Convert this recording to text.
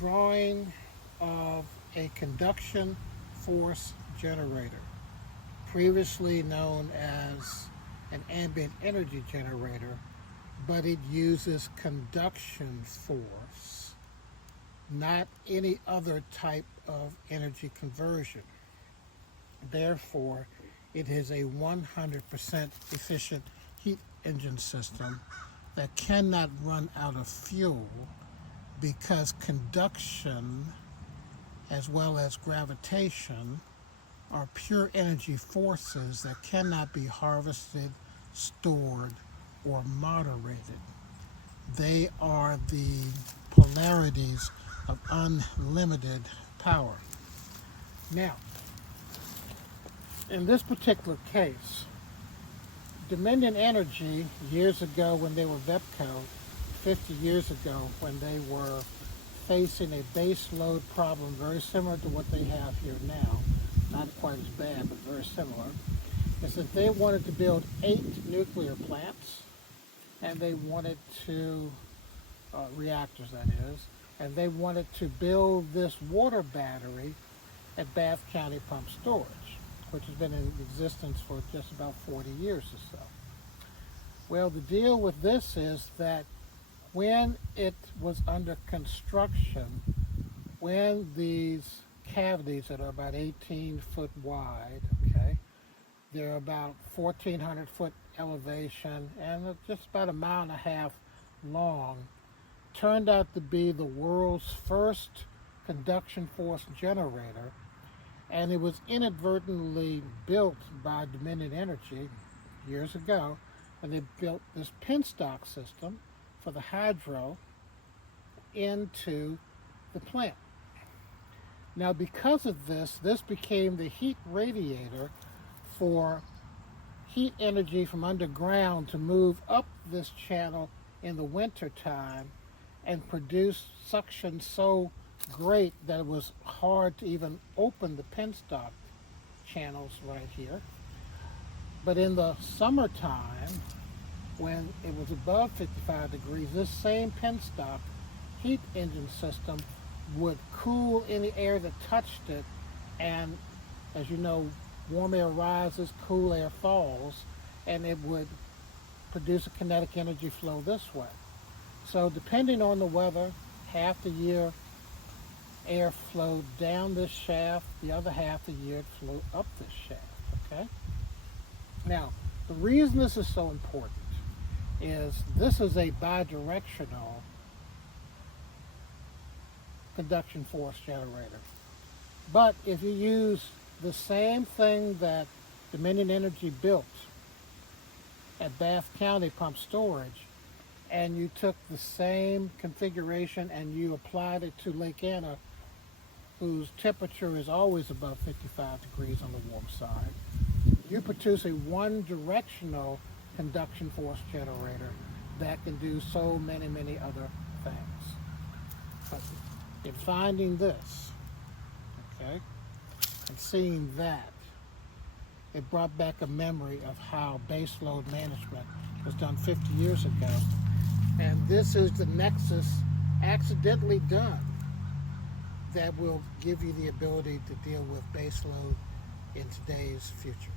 drawing of a conduction force generator, previously known as an ambient energy generator, but it uses conduction force, not any other type of energy conversion. Therefore, it is a 100% efficient heat engine system that cannot run out of fuel because conduction as well as gravitation are pure energy forces that cannot be harvested, stored, or moderated. They are the polarities of unlimited power. Now, in this particular case, Dominion Energy, years ago when they were VEPCO, 50 years ago when they were facing a base load problem very similar to what they have here now, not quite as bad, but very similar, is that they wanted to build 8 nuclear plants, and they wanted to, reactors that is, and they wanted to build this water battery at Bath County Pump Storage, which has been in existence for just about 40 years or so. Well, the deal with this is that when it was under construction, when these cavities that are about 18 foot wide, okay, they're about 1,400 foot elevation and just about 1.5 miles long, turned out to be the world's first conduction force generator, and it was inadvertently built by Dominion Energy years ago, and they built this penstock system for the hydro into the plant. Now, because of this, this became the heat radiator for heat energy from underground to move up this channel in the winter time and produce suction so great that it was hard to even open the penstock channels right here. But in the summertime, when it was above 55 degrees, this same penstock heat engine system would cool any air that touched it, and as you know, warm air rises, cool air falls, and it would produce a kinetic energy flow this way. So depending on the weather, half the year air flowed down this shaft, the other half the year it flowed up this shaft, okay? Now, the reason this is so important is this is a bidirectional conduction force generator. But if you use the same thing that Dominion Energy built at Bath County Pump Storage, and you took the same configuration and you applied it to Lake Anna, whose temperature is always above 55 degrees on the warm side, you produce a one-directional conduction force generator that can do so many, many other things. But in finding this, okay, and seeing that, it brought back a memory of how base load management was done 50 years ago. And this is the nexus accidentally done that will give you the ability to deal with base load in today's future.